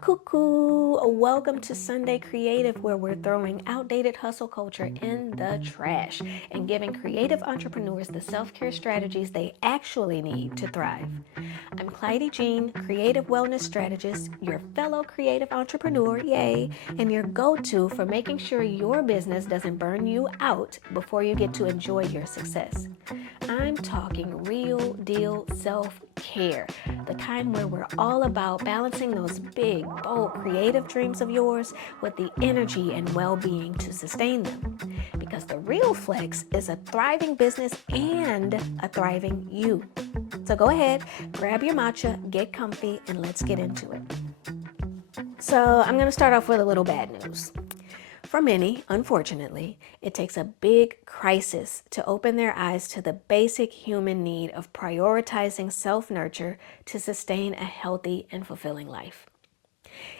Cuckoo! Welcome to Sunday Creative, where we're throwing outdated hustle culture in the trash and giving creative entrepreneurs the self-care strategies they actually need to thrive. I'm Clyde Jean, creative wellness strategist, your fellow creative entrepreneur, yay, and your go-to for making sure your business doesn't burn you out before you get to enjoy your success. I'm talking real deal self-care, the kind where we're all about balancing those big, bold, creative dreams of yours with the energy and well-being to sustain them. Because the real flex is a thriving business and a thriving you. So go ahead, grab your matcha, get comfy, and let's get into it. So I'm going to start off with a little bad news. For many, unfortunately, it takes a big crisis to open their eyes to the basic human need of prioritizing self-nurture to sustain a healthy and fulfilling life.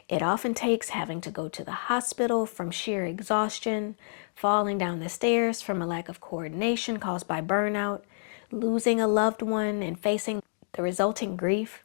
It often takes having to go to the hospital from sheer exhaustion, falling down the stairs from a lack of coordination caused by burnout, losing a loved one and facing the resulting grief.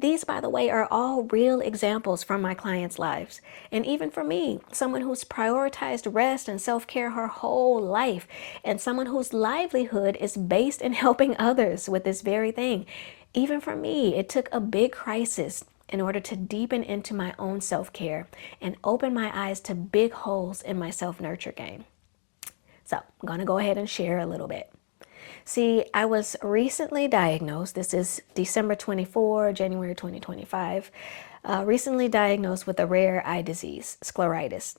These, by the way, are all real examples from my clients' lives. And even for me, someone who's prioritized rest and self-care her whole life, and someone whose livelihood is based in helping others with this very thing. Even for me, it took a big crisis in order to deepen into my own self-care and open my eyes to big holes in my self-nurture game. So I'm going to go ahead and share a little bit. See, I was recently diagnosed, this is December 24, January 2025, recently diagnosed with a rare eye disease, scleritis.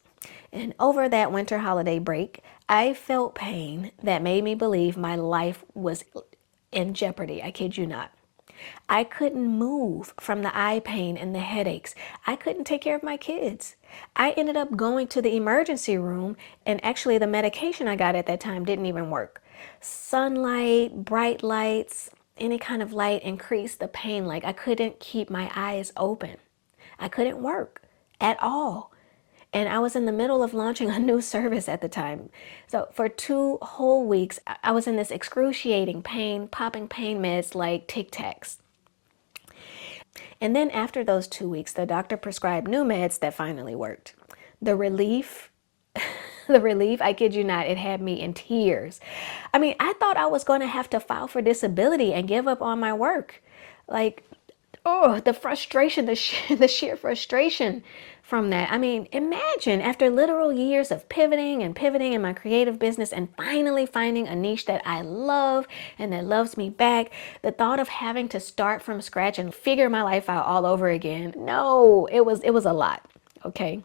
And over that winter holiday break, I felt pain that made me believe my life was in jeopardy. I kid you not. I couldn't move from the eye pain and the headaches. I couldn't take care of my kids. I ended up going to the emergency room, and actually the medication I got at that time didn't even work. Sunlight, bright lights, any kind of light increased the pain. Like I couldn't keep my eyes open. I couldn't work at all. And I was in the middle of launching a new service at the time. So for 2 whole weeks, I was in this excruciating pain, popping pain meds like Tic Tacs. And then after those 2 weeks, the doctor prescribed new meds that finally worked. The relief, I kid you not, it had me in tears. I mean, I thought I was going to have to file for disability and give up on my work. Like, oh, the frustration, the sheer frustration from that. I mean, imagine after literal years of pivoting and pivoting in my creative business and finally finding a niche that I love and that loves me back, the thought of having to start from scratch and figure my life out all over again. No, it was a lot. Okay.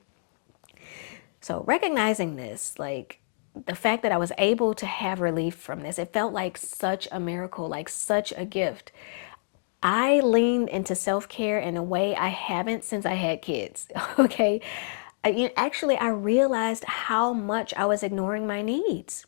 So recognizing this, like the fact that I was able to have relief from this, it felt like such a miracle, like such a gift. I leaned into self-care in a way I haven't since I had kids, okay? Actually, I realized how much I was ignoring my needs.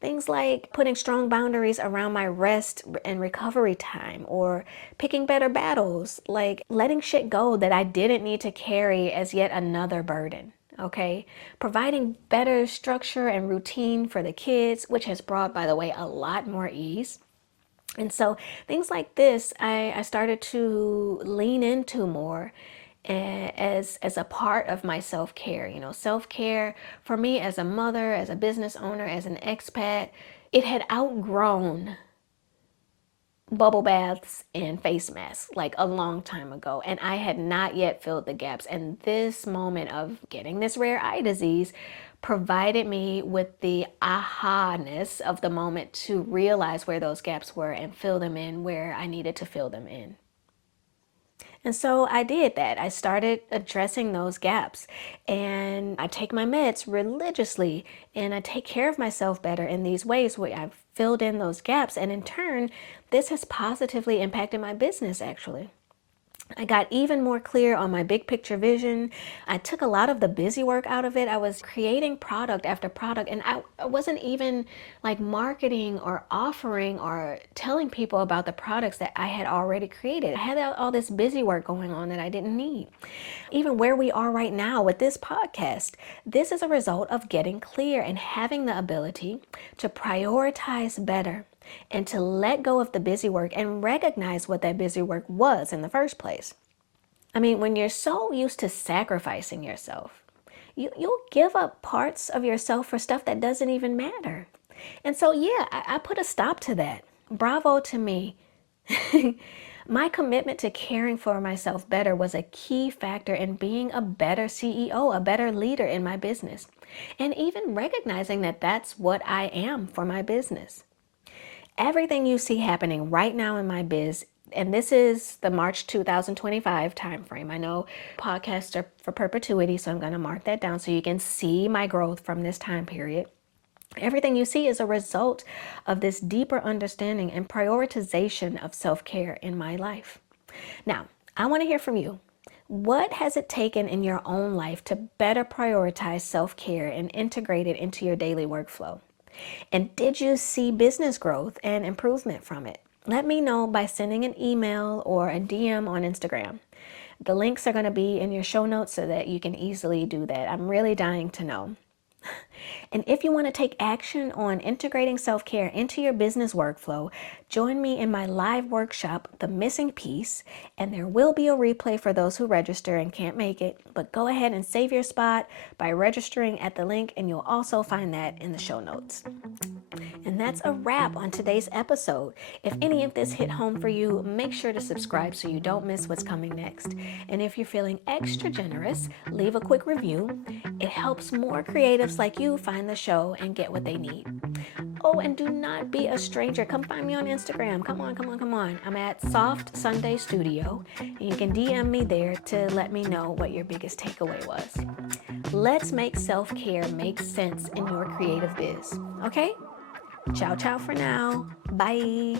Things like putting strong boundaries around my rest and recovery time, or picking better battles, like letting shit go that I didn't need to carry as yet another burden, okay? Providing better structure and routine for the kids, which has brought, by the way, a lot more ease. And so things like this, I started to lean into more as a part of my self-care. You know, self-care for me as a mother, as a business owner, as an expat, it had outgrown bubble baths and face masks like a long time ago, and I had not yet filled the gaps. And this moment of getting this rare eye disease provided me with the aha-ness of the moment to realize where those gaps were and fill them in where I needed to fill them in. And so I did that. I started addressing those gaps, and I take my meds religiously, and I take care of myself better in these ways where I've filled in those gaps. And in turn, this has positively impacted my business actually. I got even more clear on my big picture vision. I took a lot of the busy work out of it. I was creating product after product, and I wasn't even like marketing or offering or telling people about the products that I had already created. I had all this busy work going on that I didn't need. Even where we are right now with this podcast, this is a result of getting clear and having the ability to prioritize better and to let go of the busy work and recognize what that busy work was in the first place. I mean, when you're so used to sacrificing yourself, you'll give up parts of yourself for stuff that doesn't even matter. And so, yeah, I put a stop to that. Bravo to me. My commitment to caring for myself better was a key factor in being a better CEO, a better leader in my business, and even recognizing that that's what I am for my business. Everything you see happening right now in my biz, and this is the March 2025 timeframe. I know podcasts are for perpetuity, so I'm going to mark that down so you can see my growth from this time period. Everything you see is a result of this deeper understanding and prioritization of self-care in my life. Now, I want to hear from you. What has it taken in your own life to better prioritize self-care and integrate it into your daily workflow? And did you see business growth and improvement from it? Let me know by sending an email or a DM on Instagram. The links are going to be in your show notes so that you can easily do that. I'm really dying to know. And if you want to take action on integrating self-care into your business workflow, join me in my live workshop, The Missing Piece, and there will be a replay for those who register and can't make it, but go ahead and save your spot by registering at the link, and you'll also find that in the show notes. And that's a wrap on today's episode. If any of this hit home for you, make sure to subscribe so you don't miss what's coming next. And if you're feeling extra generous, leave a quick review. It helps more creatives like you find the show and get what they need. Oh, and do not be a stranger. Come find me on Instagram. Come on. I'm at Soft Sunday Studio. And you can DM me there to let me know what your biggest takeaway was. Let's make self-care make sense in your creative biz. Okay? Ciao for now. Bye.